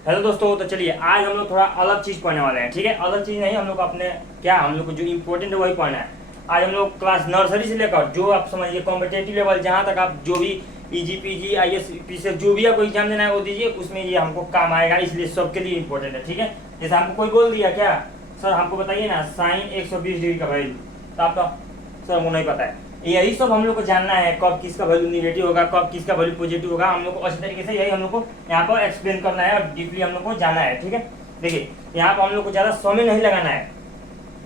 Hello दोस्तों, तो चलिए आज हम लोग थोड़ा अलग चीज़ पढ़ने वाले हैं। ठीक है, अलग चीज़ नहीं, हम लोग अपने क्या हम लोग को जो इम्पोर्टेंट है वही पढ़ना है। आज हम लोग क्लास नर्सरी से लेकर जो आप समझिए कॉम्पिटेटिव लेवल, जहाँ तक आप जो भी ईजी पीजी आईएएस पीसीएस जो भी आपको एग्जाम देना है वो दीजिए, उसमें ये हमको काम आएगा, इसलिए सबके लिए इम्पोर्टेंट है। ठीक है, जैसे हमको कोई बोल दिया क्या सर हमको बताइए ना साइन 120 डिग्री का वैल्यू, तो आपका सर हमको नहीं पता है। यही सब हम लोग को जानना है, कब किसका वैल्यू निगेटिव होगा, कब किसका वैल्यू पॉजिटिव होगा, हम लोग को अच्छी तरीके से यही हम लोग को यहाँ पर एक्सप्लेन करना है और डीपली हम लोग को जाना है। ठीक है, देखिए यहाँ पर हम लोग को ज़्यादा समय नहीं लगाना है,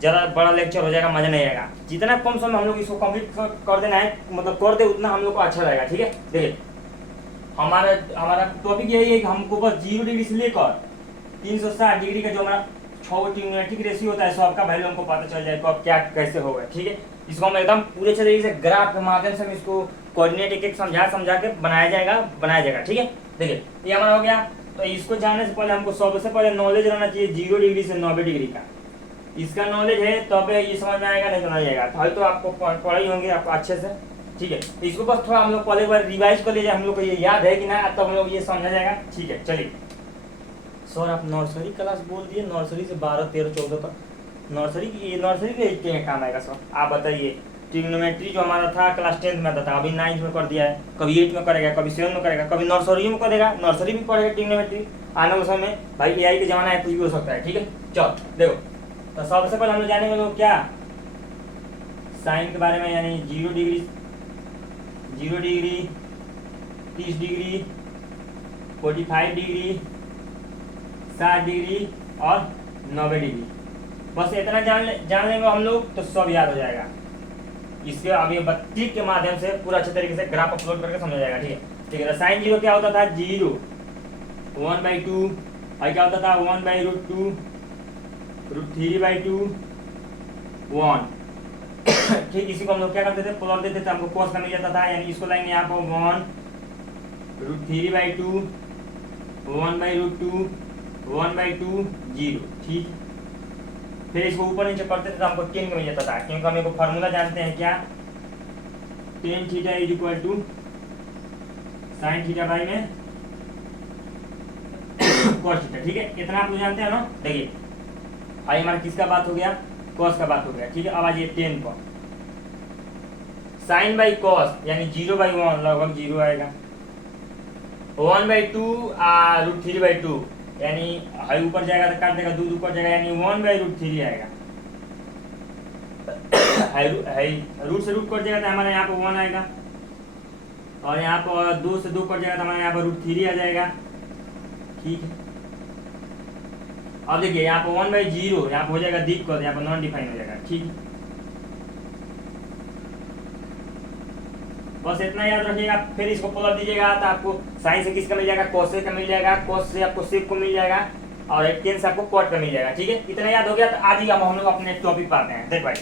ज़्यादा बड़ा लेक्चर हो जाएगा, मजा नहीं आएगा। जितना कम समय हम लोग इसको कंप्लीट कर देना है, मतलब कर दे उतना हम लोग को अच्छा रहेगा। ठीक है, देखिए हमारा हमारा टॉपिक यही है कि हमको बस 0 डिग्री से लेकर 360 डिग्री का जो हमारा 6 ट्रिग्नोमेट्रिक रेशियो होता है सबका वैल्यू हमको पता चल जाए कब क्या कैसे होगा। ठीक है, इसको हम एकदम पूरे अच्छे तरीके से ग्राफ के माध्यम से हम इसको कोऑर्डिनेट एक एक समझा समझा के बनाया जाएगा। ठीक है, देखिए ये हमारा हो गया। तो इसको जानने से पहले हमको सबसे पहले नॉलेज रहना चाहिए 0 डिग्री से 90 डिग्री का। इसका नॉलेज है तब ये समझ में आएगा, नहीं तो नहीं आएगा। तो आपको पढ़ाई होंगे आपको अच्छे से। ठीक है, तो इसको बस थोड़ा हम लोग पहले एक बार रिवाइज कर लीजिए, हम लोग को ये याद है कि ना, तब हम लोग ये समझा जाएगा। ठीक है, चलिए सर आप नर्सरी क्लास बोल दिए, नर्सरी से 12 13 14 तक नर्सरी के क्या काम आएगा सर आप बताइए। ट्रिग्नोमेट्री जो हमारा था क्लास 10th में था, अभी 9th में कर दिया है, कभी 8 में करेगा, कभी 7 में करेगा, कभी नर्सरी में करेगा, नर्सरी भी पढ़ेगा ट्रिग्नोमेट्री आने वाले समय में। भाई एआई के जमाना है, कुछ भी हो सकता है। ठीक है, चलो देखो, तो सबसे पहले हम लोग जानेंगे लोग क्या साइन के बारे में, यानी 0 डिग्री 30 डिग्री 45 डिग्री 60 डिग्री और 90 डिग्री। बस इतना जान लेंगे हम लोग तो सब याद हो जाएगा। इसके अभी बत्ती के माध्यम से पूरा अच्छे तरीके से ग्राफ अपलोड करके समझा जाएगा। ठीक है, ठीक है। तो साइन 0 क्या होता था, 0 1/2, और क्या होता था 1/√2 √3/2 1। ठीक, इसी को हम लोग क्या करते थे, प्लॉट देते थे, हमको cos का मिल जाता था, यानी इसको लाएंगे यहाँ पर 1√3/2 1/√2 1/2 0। ठीक, फिर इसको ऊपर नीचे करते थे तो हमको 10 का मिल जाता था, क्योंकि हम एक फार्मूला जानते हैं क्या, tan theta is equal to sine theta by में cos थीटा। ठीक है, इतना आप लोग जानते हैं ना। देखिए भाई हमारा किसका बात हो गया, cos का बात हो गया। ठीक है, अब आ जाइए 10 पर, साइन बाई cos यानी 0/1 लगभग 0 आएगा, 1/2 √3/2 यानी हाई ऊपर जाएगा तो काट देगा, दूध ऊपर जाएगा यानी 1/√3 आएगा। हाई रूट से रूट कट जाएगा तो हमारे यहाँ पर 1 आएगा, और यहाँ पर 2 से 2 कट जाएगा तो हमारे यहाँ पर √3 आ जाएगा। ठीक है, अब देखिए यहाँ पर 1/0 यहाँ पर हो जाएगा दिक्कत, यहाँ पर नॉन डिफाइन हो जाएगा। ठीक, बस इतना याद रखिएगा। फिर इसको प्लॉट दीजिएगा तो आपको साइन से किसका मिल जाएगा, cos का मिल जाएगा, cos से आपको sec को मिल जाएगा, और tan से आपको cot का मिल जाएगा। ठीक है, इतना याद हो गया। तो आज ही हम लोग अपने टॉपिक पर आते हैं। देख भाई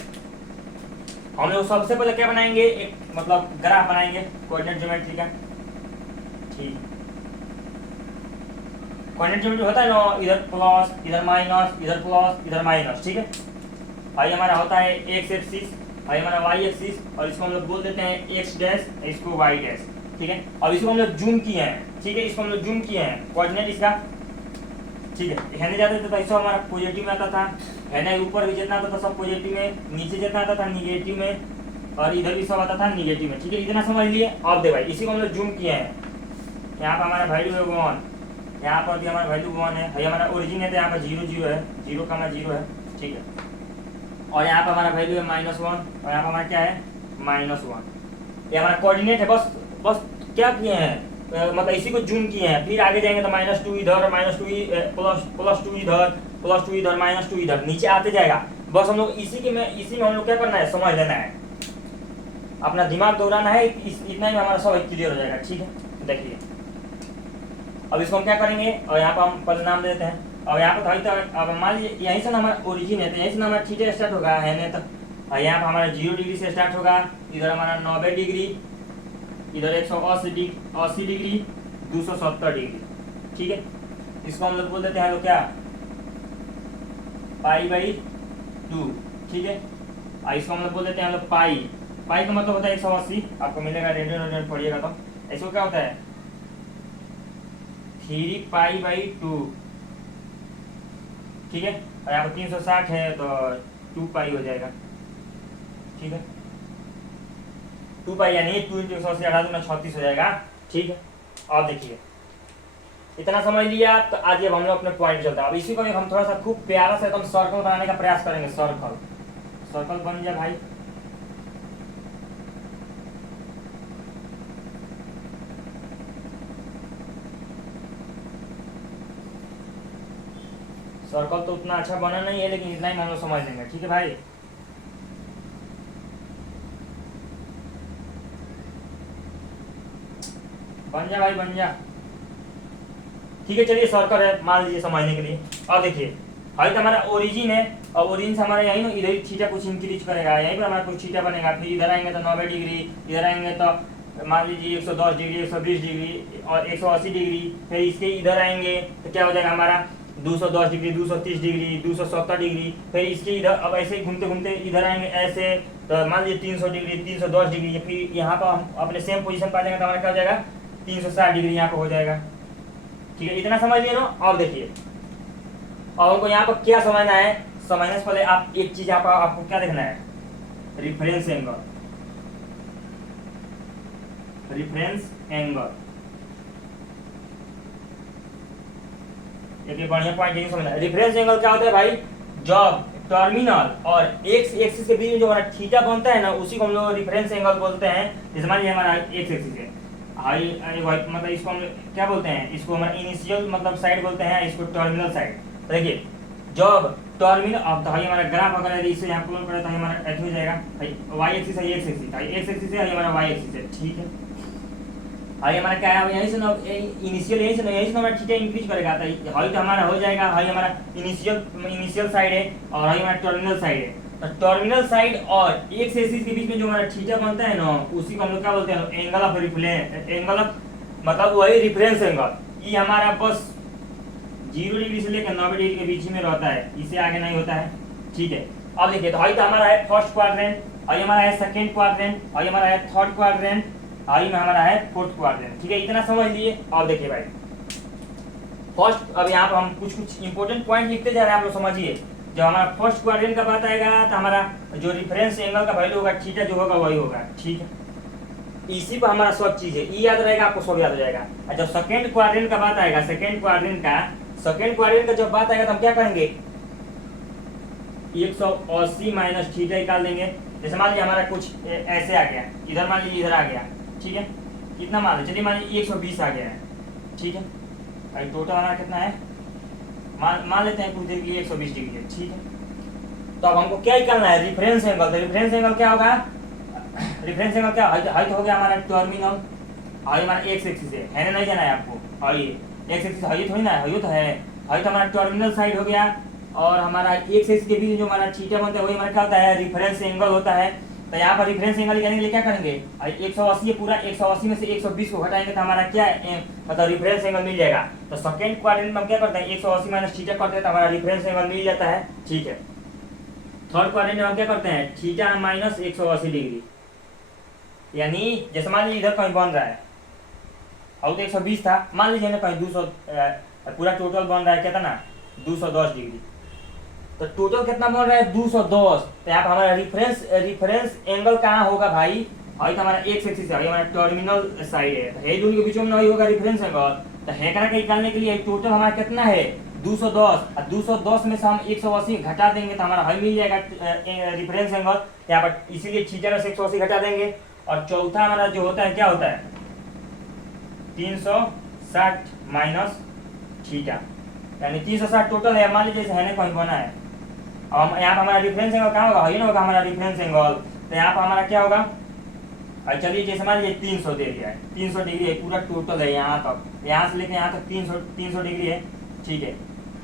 हम लोग सबसे पहले क्या बनाएंगे, एक मतलब ग्राफ बनाएंगे कोऑर्डिनेट ज्योमेट्री का। ठीक, कोऑर्डिनेट ज्योमेट्री होता है ना, इधर प्लस इधर माइनस, इधर प्लस इधर माइनस। ठीक है, भाई हमारा होता है एक्स एक्सिस, भाई हमारा वाई एक्सिस, और इसको हम लोग बोल देते हैं एक्स डैश, इसको वाई डैश। ठीक है, और इसको हम लोग जूम किए हैं। ठीक है, इसको हम लोग जूम किए हैं कोऑर्डिनेट इसका। ठीक है, हेने जाते थे तो ऐसा हमारा पॉजिटिव में आता था, हेने ऊपर भी जितना आता था सब पॉजिटिव में, नीचे जितना आता था निगेटिव में, और इधर भी सब आता था निगेटिव में। ठीक है, इतना समझ लिए। अब दे भाई इसी को हम लोग जूम किए हैं, यहाँ पर हमारा वैल्यू है 1, यहाँ पर भी हमारा वैल्यू 1 है, भाई हमारा ओरिजिन है तो यहाँ पर 0 0 है, 0 का 0 है। ठीक है, और यहाँ पर हमारा वैल्यू है -1, और यहाँ पर हमारा क्या है -1। ये हमारा कोऑर्डिनेट है। बस क्या किए हैं, मतलब इसी को जूम किए हैं। फिर आगे जाएंगे तो -2 इधर, -2 +2 इधर, +2 इधर, -2 इधर, नीचे आते जाएगा। बस हम लोग इसी में हम लोग क्या करना है, समझ लेना है, अपना दिमाग दौड़ाना है, इतना ही हमारा सब क्लियर हो जाएगा। ठीक है, देखिए अब इसको हम क्या करेंगे, और यहाँ पर हम पहले नाम देते हैं, और यहाँ पर तो अब मान लीजिए यहीं से ना हमारा ओरिजिन है, तो यहीं से ना हमारा थीटा स्टार्ट होगा है नहीं, तो यहाँ पर हमारा 0 डिग्री से स्टार्ट होगा, इधर हमारा 90 डिग्री, इधर 180 डिग्री 270 डिग्री। ठीक है, इसको हम लोग बोल देते हैं लोग क्या, π/2। ठीक है, और इसको हम लोग बोल देते हैं लोग पाई का मतलब होता है 180, आपको मिलेगा रेडियन पढ़िएगा तो। इसको क्या होता है 3π/2, ठीक है। और यहाँ पर 360 है तो 2π हो जाएगा, ठीक है। 2π यानी 2 × 180 हटा दूंगा 36 हो जाएगा, ठीक है। अब देखिए इतना समझ लिया, तो आज अब हम लोग अपने पॉइंट चलता है। अब इसी को हम थोड़ा सा खूब प्यारा से एकदम सर्कल बनाने का प्रयास करेंगे। सर्कल बन जाए भाई। सर्कल तो उतना अच्छा बना नहीं है, लेकिन इतना ही हम लोग समझ लेंगे, ठीक है भाई। बन जा भाई, बन जा, ठीक है। चलिए सर्कल है मान लीजिए समझने के लिए। अब देखिए हाइट हमारा ओरिजिन है, और ओरिजिन से हमारा यही ना इधर थीटा कुछ इंक्रीज करेगा, यहीं पर हमारा कुछ थीटा बनेगा। फिर इधर आएंगे तो 90 डिग्री, इधर आएंगे तो मान लीजिए 110 डिग्री, 120 डिग्री और 180 डिग्री। फिर इसके इधर आएंगे तो क्या हो जाएगा हमारा 210 डिग्री, 230 डिग्री, 270 डिग्री। फिर इसके इधर अब ऐसे ही घूमते घूमते इधर आएंगे ऐसे, तो मान लीजिए 300 डिग्री, 310 डिग्री। फिर यहाँ पर हम अपने सेम पोजीशन पर आ जाएंगे तो हमारा क्या हो जाएगा 360 डिग्री यहाँ पर हो जाएगा, ठीक है। इतना समझ लिए ना। अब देखिए अब हमको यहाँ पर क्या समझना है, समझने से पहले आप एक चीज यहाँ पर आपको क्या देखना है, रिफरेंस एंगल। रिफरेंस एंगल एक बढ़िया पॉइंट यही समझना है। रिफरेंस एंगल क्या होता है भाई, जब टर्मिनल और एक्स एक्सिस के बीच में जो हमारा थीटा बनता है ना, उसी को हम लोग रिफरेंस एंगल बोलते हैं। जैसे मान लीजिए हमारा एक्स एक्सिस है, हाई मतलब इसको हम क्या बोलते हैं, इसको हमारा इनिशियल मतलब साइड बोलते हैं, इसको टर्मिनल साइड। देखिए जब टर्मिनल, अब तो भाई हमारा ग्राफ अगर इसे यहाँ प्लॉट करें तो हमारा ऐसे हो जाएगा भाई, वाई एक्सिस है, एक्स एक्सिस है, एक्स एक्सिस है, हमारा वाई एक्सिस है, ठीक है। हाई हमारा क्या है, यहीं से ना इनिशियल यहीं से हमारा थीटा इंक्रीज करेगा, तो हाई तो हमारा हो जाएगा, हाई हमारा इनिशियल साइड है और हाई हमारा टर्मिनल साइड है। तो टर्मिनल साइड और एक्स एक्सिस के बीच में जो हमारा थीटा बनता है ना, उसी को हम लोग क्या बोलते हैं, angle of reflection, angle of मतलब वही रिफरेंस एंगल। ये हमारा बस 0 डिग्री से लेकर 90 डिग्री के बीच में रहता है, इससे आगे नहीं होता है, ठीक है। अब देखिए तो हाई तो हमारा है फर्स्ट क्वाड्रेंट, हाई हमारा है सेकंड क्वाड्रेंट, हाई हमारा है थर्ड क्वाड्रेंट, हाई में हमारा है फोर्थ क्वाड्रेंट, ठीक है। इतना समझ लिए। अब देखिए भाई फर्स्ट, अब यहाँ पर हम कुछ इंपॉर्टेंट पॉइंट लिखते जा रहे हैं, आप लोग समझिए। जब हमारा फर्स्ट क्वाड्रेंट का बात आएगा तो हमारा जो रिफरेंस एंगल का वैल्यू होगा थीटा जो होगा वही होगा, ठीक है। इसी पर हमारा सब चीज है, ये याद रहेगा आपको, सब याद हो जाएगा। और जब सेकंड क्वाड्रेंट का बात आएगा, सेकंड क्वाड्रेंट का जब बात आएगा तो हम क्या करेंगे, 180 माइनस थीटा निकाल देंगे। जैसे मान लीजिए हमारा कुछ ऐसे आ गया, इधर मान लीजिए इधर आ गया, ठीक है। कितना मान लीजिए, चलिए मान लीजिए 120 आ गया है, ठीक है भाई। टोटल हमारा कितना है, मान लेते हैं कुछ देर के लिए 120 डिग्री है, ठीक है। तो अब हमको क्या निकालना है, रिफरेंस एंगल। तो रिफरेंस एंगल क्या होगा, रिफरेंस एंगल क्या, हाइट हो गया हमारा टर्मिनल, हाई हमारा एक्स एक्सिस है ना, नहीं जाना है आपको, हाई एक्स एक्सिस हाई थोड़ी ना है, हाई तो है। हाई तो हमारा टर्मिनल साइड हो गया, और हमारा एक्स एक्सिस के बीच जो हमारा थीटा बनता है वही हमारा क्या होता है, रिफरेंस एंगल होता है। तो यहाँ पर रिफरेंस एंगल निकालने के लिए क्या करेंगे, 180 है पूरा, 180 में से 120 को घटाएंगे तो हमारा क्या मतलब रिफरेंस एंगल मिल जाएगा। तो सेकंड क्वाड्रेंट में हम क्या करते हैं, 180 माइनस थीटा करते हैं तो हमारा रिफरेंस एंगल मिल जाता है, ठीक है। थर्ड क्वाड्रेंट में हम क्या करते हैं, थीटा माइनस 180 डिग्री, यानी जैसे मान लीजिए इधर कहीं बन रहा है, और तो 120 था, मान लीजिए ना कहीं 200, पूरा टोटल बन रहा है कितना, 210 डिग्री। तो टोटल कितना बन रहा है, 210। तो यहाँ पर हमारा रिफरेंस एंगल कहाँ होगा भाई, हाई तो हमारा एक्स एक्सिस है, हमारा टर्मिनल साइड है, तो दोनों के बीच में नहीं होगा रिफरेंस एंगल। तो हैकरा के निकालने के लिए टोटल हमारा कितना है, 210, और 210 में से हम 180 घटा देंगे तो हमारा हाई मिल जाएगा रिफरेंस एंगल। यहाँ पर इसीलिए थीटा में से 180 घटा देंगे। और चौथा हमारा जो होता है क्या होता है, 360 माइनस थीटा, यानी 360 टोटल है। मान लीजिए है ना कहीं बना है, अब यहाँ पर हमारा रिफरेंस एंगल कहाँ होगा, ये ना होगा हमारा रिफरेंस एंगल। तो यहाँ पर हमारा क्या होगा, चलिए जैसे मान लीजिए 300 दे दिया है, 300 डिग्री है, पूरा टोटल है यहाँ तक, यहाँ से लेकर यहाँ तक 300 डिग्री है, ठीक है।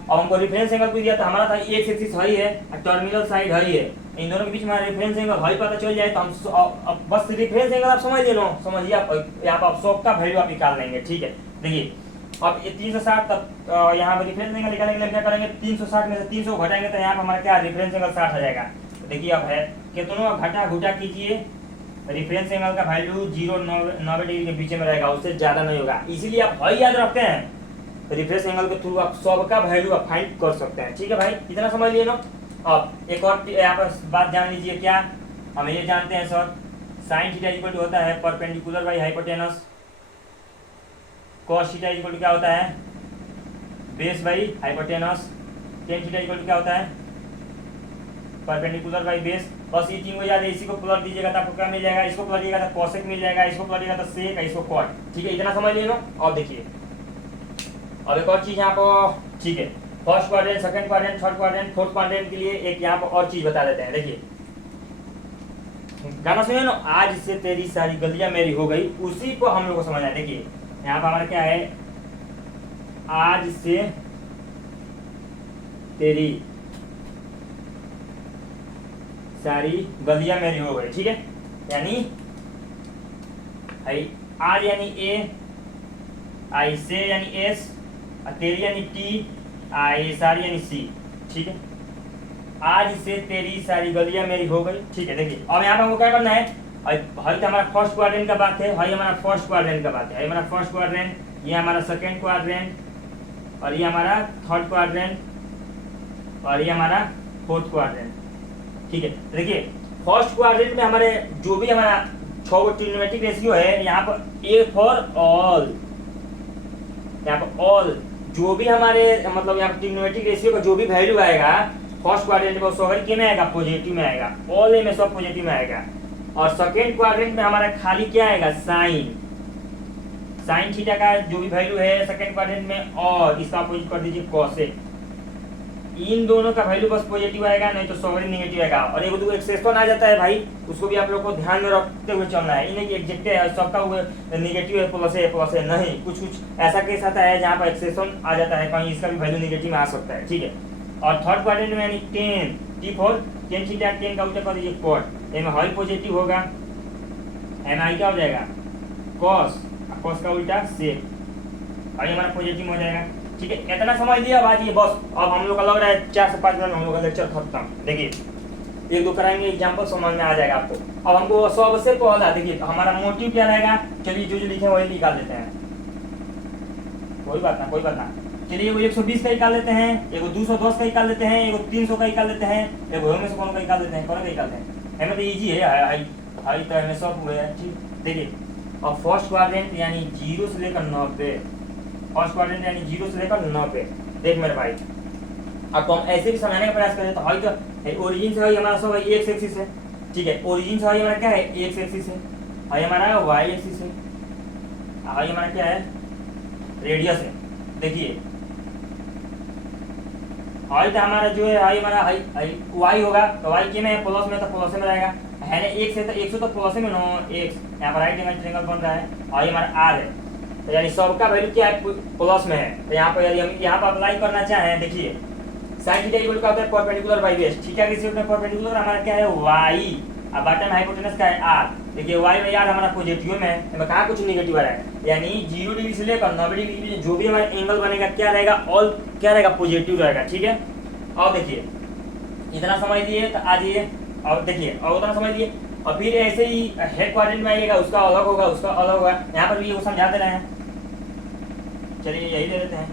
और हमको रिफरेंस एंगल भी दिया तो हमारा था एक्स एक्सिस हाई है और टर्मिनल साइड हाई है, इन दोनों के बीच में रेफरेंस एंगल हाई पता चल जाए तो हम अब बस रिफरेंस एंगल आप समझ ले लो, समझिए आप यहाँ पर आप सब का वैल्यू आप निकाल लेंगे, ठीक है। देखिए अब 360 तब यहाँ पर रिफरेंस एंगल निकालने के लिए क्या करेंगे, 360 में से 300 घटाएंगे तो यहाँ पर हमारा क्या रिफरेंस एंगल 60 आ जाएगा। तो देखिए अब है कितनों घटा घुटा कीजिए, रिफरेंस एंगल का वैल्यू 0 90 डिग्री के बीच में रहेगा, उससे ज्यादा नहीं होगा। इसीलिए आप हाई याद रखते हैं, रिफ्रेश एंगल के थ्रू आप सबका वैल्यू आप फाइंड कर सकते हैं। ठीक है भाई, इतना समझ लिए ना। अब एक और यहाँ पर बात जान लीजिए, क्या हम ये जानते हैं sir, sine theta equal to होता है perpendicular by hypotenuse, cos theta equal to क्या होता है base by hypotenuse, tan theta equal to क्या होता है परपेंडिकुलर बाई बेस। बस ये तीन को याद है, इसी को प्लट दीजिएगा तो आपको क्या मिल जाएगा, इसको प्लट दीजिएगा तो कॉसेक मिल जाएगा, इसको प्लट दीजिएगा तो सेक, इसको कॉट। ठीक है, इतना समझ लिए ना। अब देखिए अब एक और चीज यहाँ पर, ठीक है, first quadrant, second quadrant, third quadrant, fourth quadrant के लिए एक यहाँ पर और चीज बता देते हैं। देखिए गाना सुनिए ना, आज से तेरी सारी गलियां मेरी हो गई, उसी को हम लोग को समझना है। देखिए यहाँ पर हमारा क्या है, आज से तेरी सारी गलियां मेरी हो गई। ठीक है, यानी आज यानी ए, आई से यानी एस, तेरी यानी टी, आई सारी यानी सी। ठीक है, आज से तेरी सारी गलियां मेरी हो गई। ठीक है, देखिए अब यहाँ पर हमको क्या करना है, हमारा फर्स्ट क्वाड्रेंट का बात है, हमारा फर्स्ट क्वाड्रेंट का बात है, हमारा फर्स्ट क्वाड्रेंट, ये हमारा सेकंड क्वाड्रेंट, और ये हमारा थर्ड क्वाड्रेंट, और ये हमारा फोर्थ क्वाड्रेंट। ठीक है, देखिए फर्स्ट क्वाड्रेंट में हमारे जो भी हमारा 6 ट्रिग्नोमेट्रिक रेशियो है, यहाँ पर ए फॉर ऑल, यहाँ पर ऑल जो भी हमारे मतलब यहाँ पर ट्रिग्नोमेट्रिक रेशियो का जो भी वैल्यू आएगा फर्स्ट क्वाड्रेंट में, सब के में आएगा, पॉजिटिव में आएगा, ऑल ए में सब पॉजिटिव में आएगा। और सेकेंड क्वाड्रेंट में हमारा खाली क्या आएगा, साइन, साइन थीटा का जो भी वैल्यू है सेकेंड क्वाड्रेंट में, और इसका अपोजिट कर दीजिए कॉसेक। इन दोनों का वैल्यू बस पॉजिटिव आएगा, नहीं तो सॉरी नेगेटिव आएगा। और एक दो एक्सेप्शन आ जाता है भाई, उसको भी आप लोग को ध्यान में रखते हुए चलना है। इन्हें एग्जैक्ट है सबका नेगेटिव है, प्लस है, नहीं, कुछ कुछ ऐसा केस आता है जहाँ पर एक्सेप्शन आ जाता है, कहीं इसका भी वैल्यू नेगेटिव में आ सकता है। ठीक है, और थर्ड क्वाड्रेंट में यानी 10 टी फॉर 10 थीटा, 10 का उल्टा कर दीजिए कॉट, एम हाई पॉजिटिव होगा, एम आई क्या हो जाएगा कॉस, कॉस का उल्टा सेक, और ये हमारा पॉजिटिव हो जाएगा। ठीक है, इतना समझ लिया बात ये बस। अब हम लोग का लग रहा है 4 से 5 मिनट में हम लोग का लेक्चर खत्म। देखिए एक दो कराएंगे एग्जाम्पल, समझ में आ जाएगा आपको। अब हमको सबसे पहला देखिए हमारा मोटिव क्या रहेगा, चलिए जो लिखे वही निकाल लेते हैं, कोई बात ना कोई बात ना। चलिए एगो 120 का निकाल लेते हैं, एगो 210 का निकाल लेते हैं, एगो 300 का निकाल लेते हैं, एगो में से कौन का निकाल लेते हैं, कौन का निकालते हैं, हमें तो इजी है, हाई तो हमें सब हुए हैं। ठीक, देखिए अब फर्स्ट क्वाड्रेंट यानी 0 से लेकर 90, फर्स्ट क्वाड्रेंट यानी 0 से लेकर 90। देख मेरे भाई, अब हम ऐसे भी समझाने का प्रयास करें तो हाई तो ओरिजिन से हमारा सब एक्स एक्सिस है। ठीक है, ओरिजिन से हमारा क्या है, एक्स एक्सिस है, हाई हमारा वाई एक्सिस है, हाई हमारा क्या है रेडियस है। देखिए हाई तो हमारा जो है, हाई हमारा हाई वाई होगा, तो वाई के में है प्लस में, तो प्लस में रहेगा, है ना एक से, तो 100 तो प्लस में नो एक्स, यहाँ पर राइट एंगल ट्रायंगल बन रहा है, हाई हमारा आर है, तो यानी सबका वैल्यू क्या है प्लस में है। तो यहाँ पर यदि हम यहाँ पर अप्लाई करना चाहें, देखिए साइन थीटा इक्वल क्या होता है परपेंडिकुलर बाई बेस, थीटा के रिस्पेक्ट में परपेंडिकुलर हमारा क्या है वाई, और बॉटम हाइपोटेनस का है आर। देखिए वाई में यार हमारा पॉजिटिव में है, कहाँ कुछ निगेटिव आ रहा है, यानी 0 डिग्री से लेकर 90 डिग्री जो भी हमारा एंगल बनेगा क्या रहेगा, ऑल क्या रहेगा पॉजिटिव रहेगा। ठीक है, अब देखिए इतना समझ लिए, तो आज ये और देखिए और उतना समझ लिए, और फिर ऐसे ही हेड क्वाड्रेंट में आइएगा, उसका अलग होगा, उसका अलग होगा, यहाँ पर भी वो समझा दे रहे हैं। चलिए यही ले लेते हैं,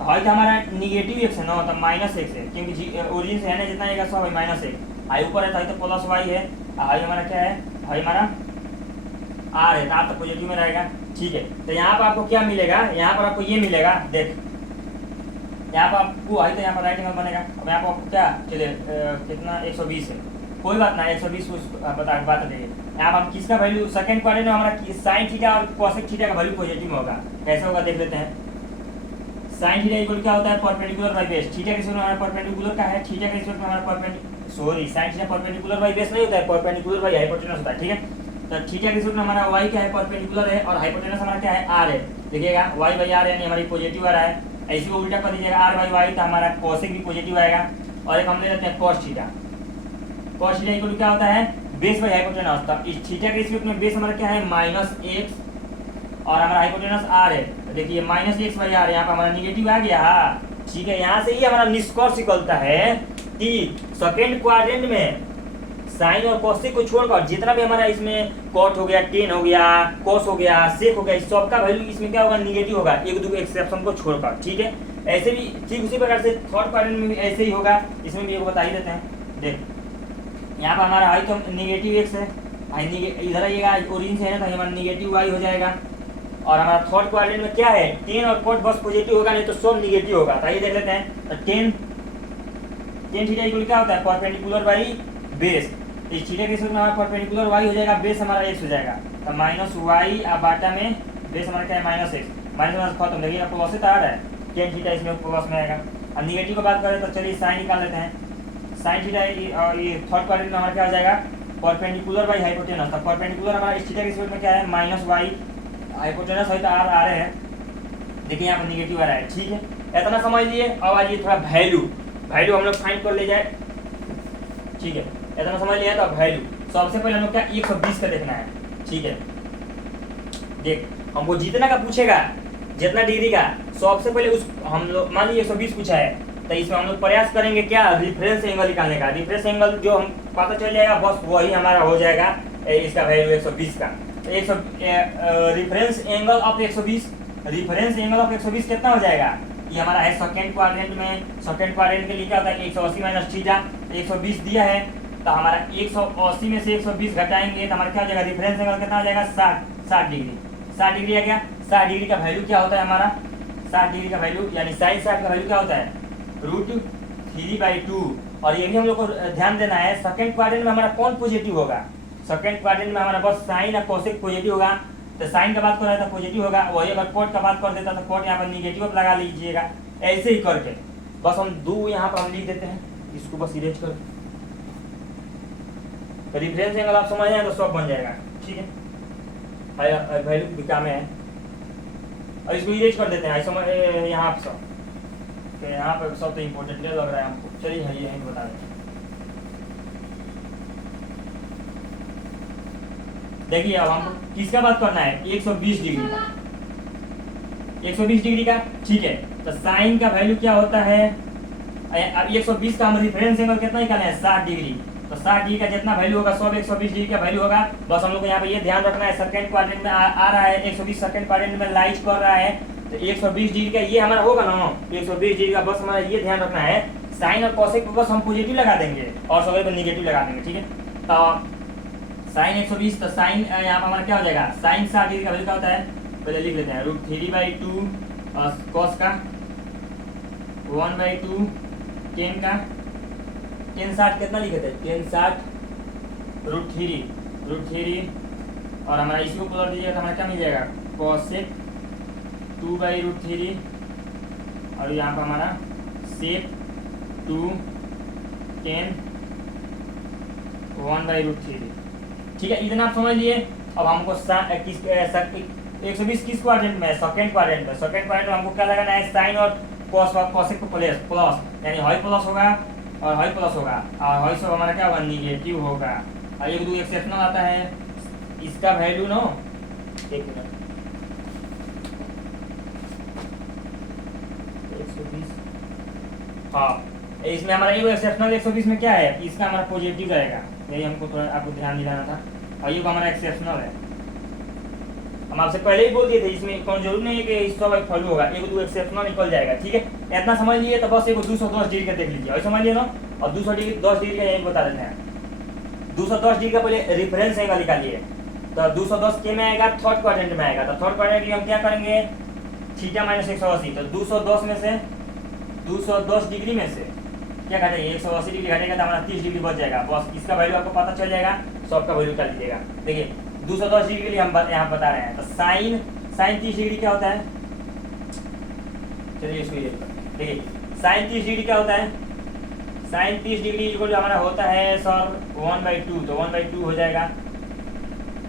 हाई तो हमारा निगेटिव एक्स है ना, तो माइनस एक्स है, क्योंकि ओरिजिन से है ना जितना आएगा सब माइनस एक्स, हाई ऊपर है तो प्लस वाई है, हाई हमारा क्या है, हाई हमारा आर है, तो पॉजिटिव में रहेगा। ठीक है, तो यहाँ पर आपको क्या मिलेगा, यहाँ पर आपको ये मिलेगा, देख यहाँ पर आपको हाई तो यहाँ पर राइट एंगल बनेगा। अब यहाँ पर आपको क्या, चलिए कितना 120 है, कोई बात ना 120 बता बात देंगे। यहाँ पर हम किसका वैल्यू, सेकंड क्वाड्रेंट में हमारा साइन थीटा और कोसेक थीटा का वैल्यू पॉजिटिव होगा, कैसे होगा देख लेते हैं। साइन थीटा इक्वल क्या होता है परपेंडिकुलर बाई बेस, थीटा के रिस्पेक्ट में हमारा परपेंडिकुलर का है, थीटा के रिस्पेक्ट में हमारा sine theta perpendicular by base नहीं होता है, परपेंडिकुलर बाई हाइपोटेनस होता है। ठीक है, तो थीटा के रिस्पेक्ट में हमारा y क्या है परपेंडिकुलर है, और हाइपोटेनस हमारा क्या है r है। देखिएगा y बाई r यानी हमारी पॉजिटिव आ रहा है, ऐसे को उल्टा कर दीजिएगा r बाई y, तो हमारा कोसेक भी पॉजिटिव आएगा। और एक हम ले लेते हैं cos theta, cos theta equal क्या होता है बेस बाई हाइपोटेनस, तो इस थीटा के रिस्पेक्ट में बेस हमारा क्या है -x, और हमारा हाइपोटेनस r है, तो देखिए -x बाई r, यहाँ पर हमारा निगेटिव आ गया। ठीक है, यहाँ से ही हमारा निष्कर्ष निकलता है कि सेकेंड क्वाड्रेंट में साइन और कोसेक को छोड़कर जितना भी हमारा इसमें कॉट हो गया, टेन हो गया, कोस हो गया, सेक हो गया, इस सबका वैल्यू इसमें क्या होगा, निगेटिव होगा, एक दो एक्सेप्शन को छोड़कर। ठीक है, ऐसे भी ठीक उसी प्रकार से थर्ड क्वाड्रेंट में भी ऐसे ही होगा। इसमें भी एक बता ही देते हैं। देख यहाँ पर हमारा आई तो निगेटिव एक्स है, इधर आइएगा ओरिजिन से है ना, तो हमारा निगेटिव वाई हो जाएगा। और हमारा थर्ड क्वाड्रेंट में क्या है, टेन और कोट बस पॉजिटिव होगा, नहीं तो सब निगेटिव होगा। तो आइए देख लेते हैं। तो टेन थीटा इक्वल क्या होता है, परपेंडिकुलर बाई बेस। इस थीटा के सूत्र में हमारा परपेंडिकुलर वाई हो जाएगा, बेस हमारा एक्स हो जाएगा। तो माइनस वाई बाटा में बेस हमारा क्या है, माइनस एक्स। माइनस खत्म, देखिए प्लस से आ रहा है, टेन थीटा इसमें प्लस में आएगा। अब निगेटिव की बात करें तो चलिए साइन निकाल लेते हैं। साइन थीटा ये थर्ड क्वाड्रेंट में हमारा क्या हो जाएगा, परपेंडिकुलर बाई हाइपोटेनस। तो परपेंडिकुलर हमारा इस थीटा के सूत्र में क्या है, माइनस वाई, हाइपोटेनस है तो आर आ रहे हैं, देखिए यहाँ पर निगेटिव आ रहा है। ठीक है, इतना समझ लिए। अब आइए थोड़ा वैल्यू हम लोग फाइंड कर ले जाए। ठीक है, इतना समझ लिया। तो वैल्यू सबसे पहले हम लोग क्या 120 का देखना है। ठीक है, देख हमको जितना का पूछेगा, जितना डिग्री का, सबसे पहले उस हम लोग मान लीजिए 120 पूछा है, तो इसमें हम लोग प्रयास करेंगे क्या, रिफरेंस एंगल निकालने का। रिफरेंस एंगल जो हम पता चल जाएगा, बस वही हमारा हो जाएगा इसका वैल्यू 120 का। Reference angle of 120, reference angle of 120 कितना हो जाएगा, ये हमारा है सेकंड क्वाड्रेंट में। सेकंड क्वाड्रेंट के लिए क्या होता है, 180 माइनस थीटा, 120 दिया है, तो हमारा 180 में से 120 घटाएंगे तो हमारा क्या हो जाएगा, रिफरेंस एंगल कितना हो जाएगा, 60 डिग्री। 60 डिग्री है क्या, 60 डिग्री का वैल्यू क्या होता है हमारा, 60 डिग्री का वैल्यू यानी साइन 60 का वैल्यू क्या होता है, √3/2। और ये भी हम लोग को ध्यान देना है, सेकंड क्वाड्रेंट में हमारा कौन पॉजिटिव होगा, सेकंड क्वाड्रेंट में हमारा बस साइन और कोसेक पॉजिटिव होगा। तो साइन का बात कर रहा था पॉजिटिव होगा, वही अगर कोट का बात कर देता तो कोट यहाँ पर निगेटिव लगा लीजिएगा। ऐसे ही करके बस हम दो यहाँ पर हम लिख देते हैं, इसको बस इरेज कर। तो रिफरेंस एंगल आप समझ जाए तो सब बन जाएगा। ठीक है, वैल्यू भी काम है, और इसको इरेज कर देते हैं समझ यहाँ पर सब। तो यहाँ पर सब तो इम्पोर्टेंट लग रहा है हमको, चलिए यही बता दें। देखिए अब हमको किसका बात करना है, 120 डिग्री का, 120 डिग्री का। ठीक है, तो साइन का वैल्यू क्या होता है, अब 120 का हम रिफरेंस एंगल कितना निकाले हैं, 60 डिग्री। तो 60 डिग्री का जितना वैल्यू होगा सब 120 डिग्री का वैल्यू होगा। बस हम लोग को यहाँ पे ये ध्यान रखना है, सेकंड क्वाड्रेंट में आ रहा है 120, सेकंड क्वाड्रेंट में लाइट कर रहा है, तो 120 डिग्री का ये हमारा होगा ना, 120 डिग्री का। बस हमारा ये ध्यान रखना है, साइन और कोसेक को बस हम पॉजिटिव लगा देंगे और सभी को निगेटिव लगा देंगे। ठीक है, तो साइन 120, तो साइन यहाँ पर हमारा क्या हो जाएगा, साइन 60 डिग्री का वैल्यू क्या होता है, पहले लिख लेते हैं, √3/2 कॉस का 1/2 टेन का, टेन 60 कितना लिखे थे, टेन 60 √3 और हमारा इसी को पुलर दीजिएगा तो हमारा क्या मिल जाएगा, कॉसेक 2/√3 और यहाँ पर हमारा सेक 2 टेन 1/√3। ठीक है, इतना आप समझ लिए। अब हमको 120 किस क्वाड्रेंट में है, सेकंड क्वाड्रेंट में। सेकंड क्वाड्रेंट में हमको क्या लगाना है, साइन और कोसेक को प्लस, यानी हाई प्लस होगा और हाई प्लस होगा, और हाई से हमारा क्या होगा, निगेटिव होगा। और एक दो एक्सेप्शनल आता है, इसका वैल्यू नो, एक मिनट, 120, हाँ इसमें हमारा ये एक्सेप्शनल 120 में क्या है, इसका हमारा पॉजिटिव रहेगा, यही हमको थोड़ा आपको ध्यान दिलाना था। और ये हमारा एक्सेप्शनल है, हम आपसे पहले ही बोल दिए थे, इसमें कौन जरूरी नहीं है कि इसका भाई फॉलो होगा, एक दो एक्सेप्शनल निकल जाएगा। ठीक है, इतना समझ लिए तो बस एक 210 डिग्री का देख लीजिए, और समझ लिए ना। और 210 डिग्री का यही बता देते हैं, 210 डिग्री का पहले रिफरेंस एंगल निकालिए। तो 210 के में आएगा, थर्ड क्वाड्रेंट में आएगा। तो थर्ड क्वाड्रेंट के लिए हम क्या करेंगे, थीटा माइनस 180, तो 210 में से 210 डिग्री में से क्या घटेगा, 180 डिग्री घटेगा तो हमारा 30 डिग्री बच जाएगा। बस इसका वैल्यू आपको पता चल जाएगा, सबका वैल्यू कर लीजिएगा। देखिए 210 डिग्री के लिए हम यहाँ बता रहे हैं, तो साइन 30 डिग्री क्या होता है, चलिए इसको ये देखिए, साइन 30 डिग्री क्या होता है, साइन 30 डिग्री इक्वल हमारा होता है सर 1/2, तो 1/2 हो जाएगा।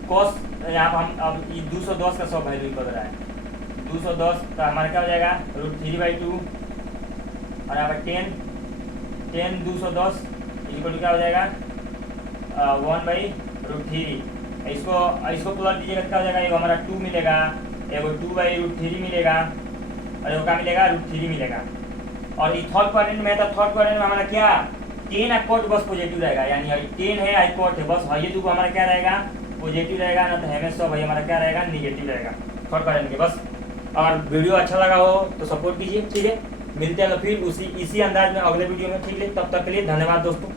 कोस यहाँ पर हम अब 210 का सब वैल्यू बदल रहा है, 210 तो हमारा क्या हो जाएगा, √3/2 और यहाँ पर 10 210 इक्वल क्या हो जाएगा, 1/√3। इसको प्लस दीजिएगा क्या हो जाएगा, एगो हमारा 2 मिलेगा, एगो 2/√3 मिलेगा, और एगो क्या मिलेगा, √3 मिलेगा। और ये थर्ड क्वाड्रेंट में है, तो थर्ड क्वाड्रेंट में हमारा क्या 10 आई कॉट बस पॉजिटिव रहेगा, यानी 10 है आई कॉट है बस ये तो हमारा क्या रहेगा पॉजिटिव रहेगा ना, तो हमेशा भाई हमारा क्या रहेगा निगेटिव रहेगा। थर्ड क्वाड्रेंट के बस। अगर वीडियो अच्छा लगा हो तो सपोर्ट कीजिए, ठीक है। मिलते हैं तो फिर इसी अंदाज में अगले वीडियो में, ठीक है। तब तक के लिए धन्यवाद दोस्तों।